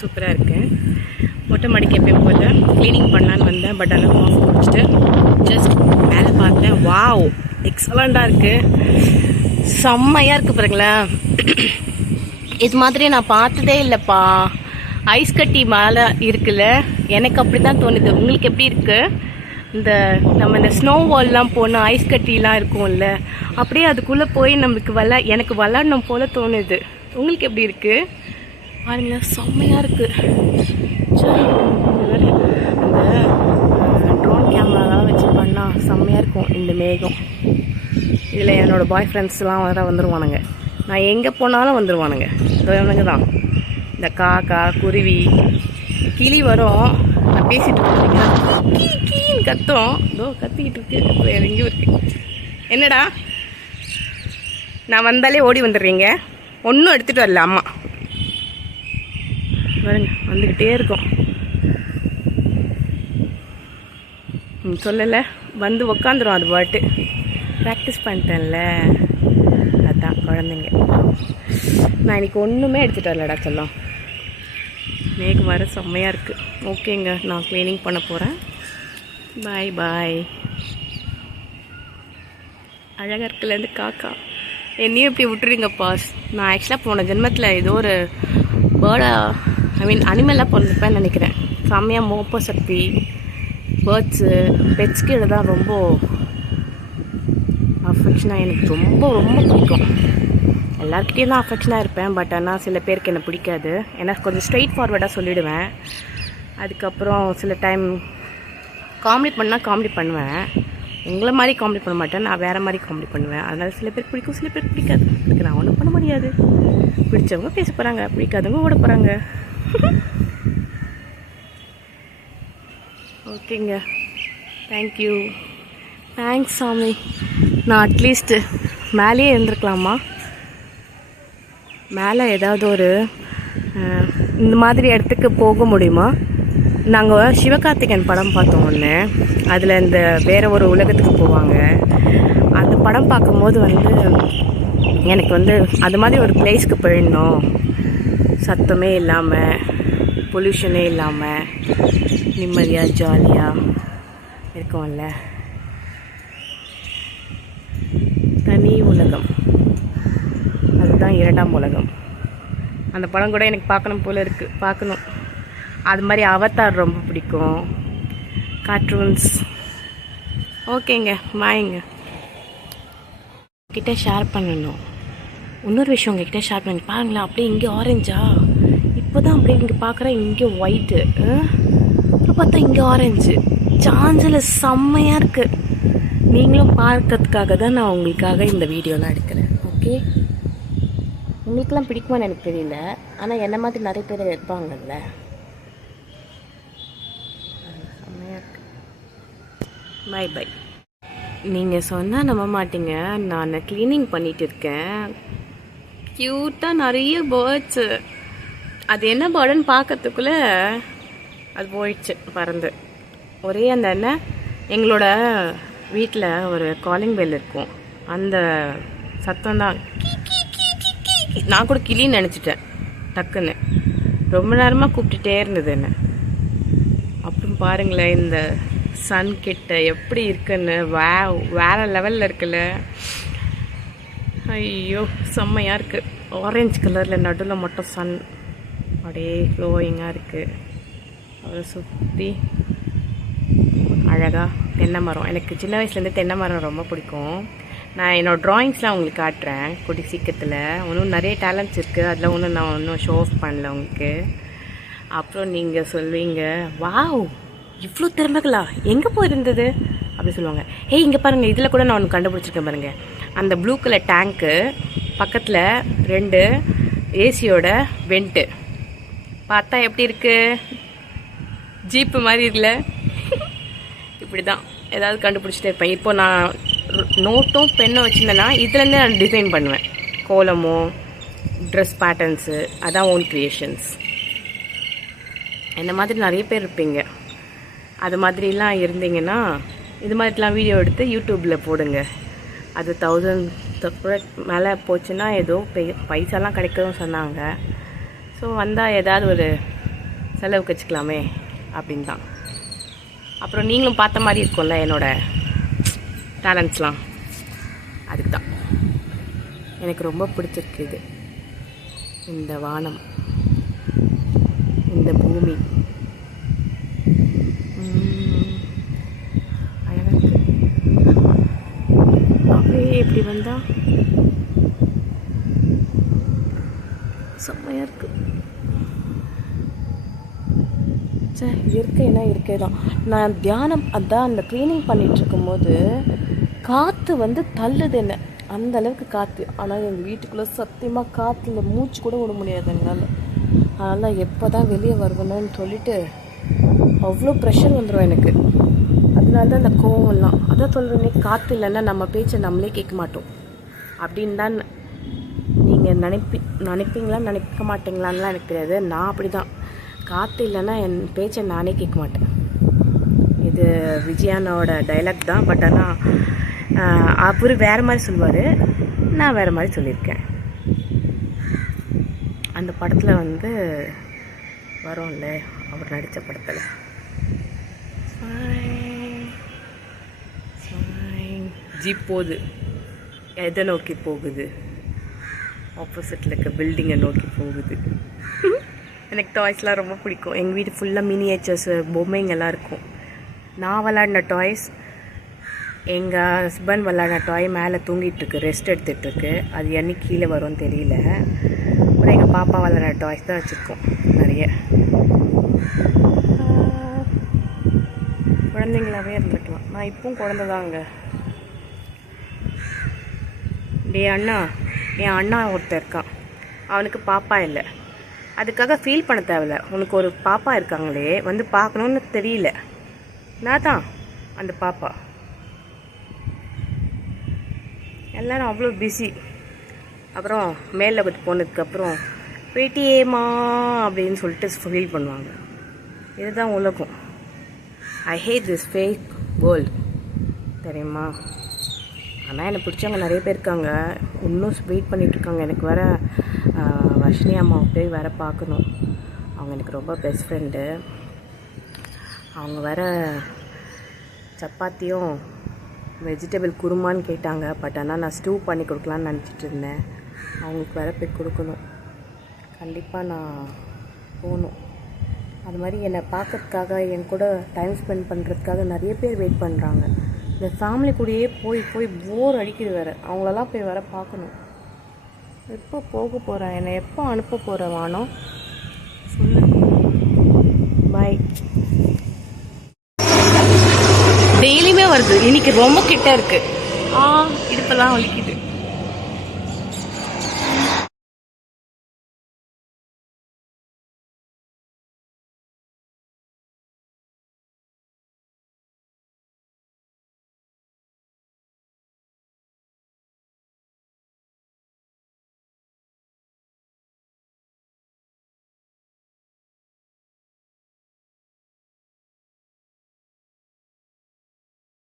சூப்பராக இருக்குது. மொட்டை மாடிக்கு எப்பயும் போல் க்ளீனிங் பண்ணலான்னு வந்தேன். பட் ஆனால் காஃபி குடிச்சிட்டு ஜஸ்ட் மேலே பார்த்தேன். வாவ், எக்ஸலண்ட்டாக இருக்குது, செம்மையாக இருக்குது பாருங்களேன். இது மாதிரி நான் பார்த்ததே இல்லைப்பா. ஐஸ் கட்டி மேலே இருக்குல்ல, எனக்கு அப்படி தான் தோணுது. உங்களுக்கு எப்படி இருக்குது? இந்த நம்ம இந்த ஸ்னோ வால்லாம் போனால் ஐஸ் கட்டிலாம் இருக்கும்ல, அப்படியே அதுக்குள்ளே போய் நம்மளுக்கு எனக்கு விளாடணும் போல் தோணுது. உங்களுக்கு எப்படி இருக்குது பாருங்களேன், செம்மையாக இருக்குது. அந்த ட்ரோன் கேமராலாம் வச்சு பண்ணால் செம்மையாக இருக்கும். இந்த மேகம் இதில் என்னோடய பாய் ஃப்ரெண்ட்ஸ்லாம் வந்துடுவானுங்க. நான் எங்கே போனாலும் வந்துடுவானுங்க. இவனுங்க தான் இந்த காக்கா, குருவி, கிளி வரும். நான் பேசிகிட்டு இருக்கேன், கீன்னு கத்தும். இதோ கத்திக்கிட்டு இருக்கு, வேறு எங்கேயும் இருக்குது. என்னடா நான் வந்தாலே ஓடி வந்துடுறீங்க? ஒன்றும் எடுத்துகிட்டு வரல அம்மா. பாருங்க, வந்துக்கிட்டே இருக்கும். சொல்லலை, வந்து உக்காந்துரும் அது பாட்டு. ப்ராக்டிஸ் பண்ணிட்டேன்ல, அதான் குழந்தைங்க. நான் இன்றைக்கி ஒன்றுமே எடுத்துகிட்டு வரலடா சொல்லும். மேகம் வர செம்மையாக இருக்குது. ஓகேங்க, நான் க்ளீனிங் பண்ண போகிறேன். பாய் பாய். அழகாக இருக்குல்லேருந்து காக்கா. என்னையும் இப்படி விட்டுருங்கப்பா. நான் ஆக்சுவலாக போன ஜென்மத்தில் ஏதோ ஒரு அனிமலாக பிறந்திருப்பேன்னு நினைக்கிறேன். செம்மையாக மோப்ப சக்தி, பேர்ட்ஸு, பெட்ஸ்கிட்ட தான் ரொம்ப அஃபெக்ஷனாக. எனக்கு ரொம்ப ரொம்ப பிடிக்கும். எல்லாருக்கிட்டேயும் தான் அஃபெக்ஷனாக இருப்பேன். பட் ஆனால் சில பேருக்கு என்னை பிடிக்காது. ஏன்னா கொஞ்சம் ஸ்ட்ரெயிட் ஃபார்வர்டாக சொல்லிவிடுவேன். அதுக்கப்புறம் சில டைம் காமெடி பண்ணால் காமெடி பண்ணுவேன். உங்களை மாதிரி காமெடி பண்ண மாட்டேன், நான் வேறு மாதிரி காமெடி பண்ணுவேன். அதனால் சில பேர் பிடிக்கும், சில பேர் பிடிக்காது. அதுக்கு நான் ஒன்றும் பண்ண முடியாது. பிடிச்சவங்க பேச போகிறாங்க, பிடிக்காதவங்க ஓட போகிறாங்க. ஓகேங்க, தேங்க்யூ. தேங்க்ஸ் சாமி. நான் அட்லீஸ்ட்டு மேலேயே இருந்திருக்கலாமா? மேலே ஏதாவது ஒரு இந்த மாதிரி இடத்துக்கு போக முடியுமா? நாங்கள் சிவகார்த்திகேயன் படம் பார்த்தோம் ஒன்று. அதில் இந்த வேறு ஒரு உலகத்துக்கு போவாங்க. அந்த படம் பார்க்கும்போது எனக்கு அது மாதிரி ஒரு பிளேஸ்க்கு போயிடணும். சத்தமே இல்லாமல், பொல்யூஷனே இல்லாமல், நிம்மதியாக ஜாலியாக இருக்கும்ல. தனி உலகம், அதுதான் இரண்டாம் உலகம். அந்த படம் கூட எனக்கு பார்க்கணும் போல் இருக்குது, பார்க்கணும். அது மாதிரி அவதார் ரொம்ப பிடிக்கும், கார்ட்டூன்ஸ். ஓகேங்க, பாய்ங்க. கிட்டே ஷேர் பண்ணணும். இன்னொரு விஷயம் உங்ககிட்ட ஷேர் பண்ணி பாருங்களேன். அப்படியே இங்கே ஆரஞ்சா, இப்போ தான் அப்படியே இங்கே பார்க்குறேன். இங்கே ஒயிட்டு, அப்புறம் பார்த்தா இங்கே ஆரஞ்சு. சான்ஸில் செம்மையாக இருக்குது. நீங்களும் பார்க்கறதுக்காக தான் நான் உங்களுக்காக இந்த வீடியோலாம் எடுக்கிறேன். ஓகே, உங்களுக்கெல்லாம் பிடிக்குமான்னு எனக்கு தெரியல, ஆனால் என்ன மாதிரி நிறைய பேர் இருப்பாங்கல்ல. செம்மையாக இருக்கு. Bye bye. நீங்கள் சொன்னால் நம்ப மாட்டீங்க, நான் க்ளீனிங் பண்ணிகிட்டு இருக்கேன். க்யூட்டாக நிறைய பேர்ட்ஸு. அது என்ன பேர்டுன்னு பார்க்கறதுக்குள்ளே அது போயிடுச்சு பறந்து. ஒரே அந்த என்ன, எங்களோட வீட்டில் ஒரு காலிங் பெல் இருக்கும், அந்த சத்தம் தான். நான் கூட கிளின்னு நினச்சிட்டேன் டக்குன்னு. ரொம்ப நேரமாக கூப்பிட்டுட்டே இருந்தது என்ன. அப்புறம் பாருங்களேன், இந்த சன் கிட்ட எப்படி இருக்குன்னு வேற லெவலில் இருக்குல்ல. ஐயோ செம்மையாக இருக்குது. ஆரஞ்சு கலரில் நடுவில் மட்டும் சன் அப்படியே க்ளோயிங்காக இருக்குது. அதை சுற்றி அழகாக தென்னை மரம். எனக்கு சின்ன வயசுலேருந்து தென்னை மரம் ரொம்ப பிடிக்கும். நான் என்னோடய ட்ராயிங்ஸ்லாம் உங்களுக்கு காட்டுறேன் கூடி சீக்கிரத்தில். இன்னும் நிறைய டேலண்ட்ஸ் இருக்குது, அதில் ஒன்றும் நான் இன்னும் ஷோ ஆஃப் பண்ணல உங்களுக்கு. அப்புறம் நீங்கள் சொல்வீங்க, வாவ் இவ்வளோ திறமைகளா, எங்கே போயிருந்தது அப்படி சொல்லுவாங்க. ஏய் இங்கே பாருங்கள், இதில் கூட நான் ஒன்று கண்டுபிடிச்சிருக்கேன் பாருங்கள். அந்த ப்ளூ கலர் டேங்க்கு பக்கத்தில் 2 ஏசியோட வெண்ட்டு பார்த்தா எப்படி இருக்குது? ஜீப்பு மாதிரி இருக்குல்ல. இப்படி தான் ஏதாவது கண்டுபிடிச்சிட்டே இருப்பேன். இப்போ நான் நோட்டும் பெண்ணும் வச்சுருந்தேன்னா இதுலேருந்து நான் டிசைன் பண்ணுவேன். கோலமோ, ட்ரெஸ் பேட்டர்ன்ஸு, அதான் ஓன் க்ரியேஷன்ஸ். இந்த மாதிரி நிறைய பேர் இருப்பீங்க. அது மாதிரிலாம் இருந்தீங்கன்னா இது மாதிரிலாம் வீடியோ எடுத்து யூடியூப்பில் போடுங்க. அது 1000 மேலே போச்சுன்னா ஏதோ பைசாலாம் கிடைக்குதுன்னு சொன்னாங்க. ஸோ வந்தால் ஏதாவது ஒரு செலவுக்கு வச்சுக்கலாமே அப்படின்னு தான். அப்புறம் நீங்களும் பார்த்த மாதிரி இருக்கும்ல என்னோடய டேலண்ட்ஸ்லாம், அதுக்கு தான். எனக்கு ரொம்ப பிடிச்சிருக்கு இது, இந்த வானம், இந்த பூமி அழகாக இருக்கு. அப்படியே எப்படி வந்தால் செம்மையாக இருக்கு. சரி, இயற்கைனா இயற்கை தான். நான் தியானம் அதான் அந்த க்ளீனிங் பண்ணிகிட்டு இருக்கும்போது காற்று வந்து தள்ளுது என்ன, அந்த அளவுக்கு காற்று. ஆனால் எங்கள் வீட்டுக்குள்ளே சத்தியமாக காற்றுல மூச்சு கூட விட முடியாது எங்களால். அதனால் எப்போ தான் வெளியே வருவேணும்னு சொல்லிட்டு அவ்வளோ ப்ரெஷர் வந்துடும் எனக்கு. அதனால தான் அந்த கோவம்லாம். அதான் சொல்கிறேனே, காற்று இல்லைன்னா நம்ம பேச்சை நம்மளே கேட்க மாட்டோம் அப்படின்னு தான் நீங்கள் நினைப்பீங்களா நினைக்க மாட்டீங்களான்லாம் எனக்கு தெரியாது. நான் அப்படி தான். காற்று இல்லைன்னா என் பேச்சை நானே கேட்க மாட்டேன். இது விஜயானோட டைலாக் தான். பட் ஆனால் அவர் வேறு மாதிரி சொல்லுவார், நான் வேறு மாதிரி சொல்லியிருக்கேன். அந்த படத்தில் வந்து வரும்ல, அவர் நடித்த படத்தில் ஜீப் போகுது, எதை நோக்கி போகுது, ஆப்போசிட்டில் இருக்க பில்டிங்கை நோக்கி போகுது. எனக்கு டாய்ஸ்லாம் ரொம்ப பிடிக்கும். எங்கள் வீடு ஃபுல்லாக மினியேச்சர்ஸு, பொம்மைங்கெல்லாம் இருக்கும். நான் விளாடின டாய்ஸ், எங்கள் ஹஸ்பண்ட் விளாடின டாய் மேலே தூங்கிட்டுருக்கு, ரெஸ்ட் எடுத்துகிட்ருக்கு. அது என்னைக்கு கீழே வரும்னு தெரியல. அப்புறம் எங்கள் பாப்பா விளாடின டாய்ஸ் தான் வச்சுருக்கோம் நிறைய. குழந்தைங்களாவே இருந்துக்கலாம். நான் இப்பவும் குழந்தைதாங்க. என் அண்ணா ஒருத்தர் இருக்கான், அவனுக்கு பாப்பா இல்லை. அதுக்காக ஃபீல் பண்ண தேவையில்ல. உனக்கு ஒரு பாப்பா இருக்காங்களே, வந்து பார்க்கணுன்னு தெரியல. நான் தான் அந்த பாப்பா. எல்லோரும் அவ்வளோ பிஸி. அப்புறம் மேலே போனதுக்கப்புறம் பேட்டியேமா அப்படின்னு சொல்லிட்டு ஃபீல் பண்ணுவாங்க. இதுதான் உலகம். ஐ ஹேட் திஸ் ஃபேக் வேர்ல்டு, தெரியுமா? ஆனால் எனக்கு பிடிச்சவங்க நிறைய பேர் இருக்காங்க, இன்னும் வெயிட் பண்ணிகிட்ருக்காங்க. எனக்கு வேறு வர்ஷினி அம்மாவை போய் வேறு பார்க்கணும். அவங்க எனக்கு ரொம்ப பெஸ்ட் ஃப்ரெண்டு. அவங்க வேறு சப்பாத்தியும் வெஜிடபிள் குருமான்னு கேட்டாங்க. பட் ஆனால் நான் ஸ்டூ பண்ணி கொடுக்கலான்னு நினச்சிட்டு இருந்தேன். அவங்களுக்கு வேறு போய் கொடுக்கணும். கண்டிப்பாக நான் போகணும். அது மாதிரி என்னை பார்க்கறதுக்காக, என் கூட டைம் ஸ்பெண்ட் பண்ணுறதுக்காக நிறைய பேர் வெயிட் பண்ணுறாங்க. இந்த ஃபேமிலி கூடயே போய் போய் போர் அடிக்குது வேறு. அவங்களெல்லாம் போய் வேறு பார்க்கணும். எப்போ போக போகிறேன், என்னை எப்போ அனுப்ப போகிற வானம் சொல்லு. பாய். டெய்லியுமே வருது. இன்னைக்கு ரொம்ப கிட்ட இருக்குது. இடுப்பெல்லாம் வலிக்குது.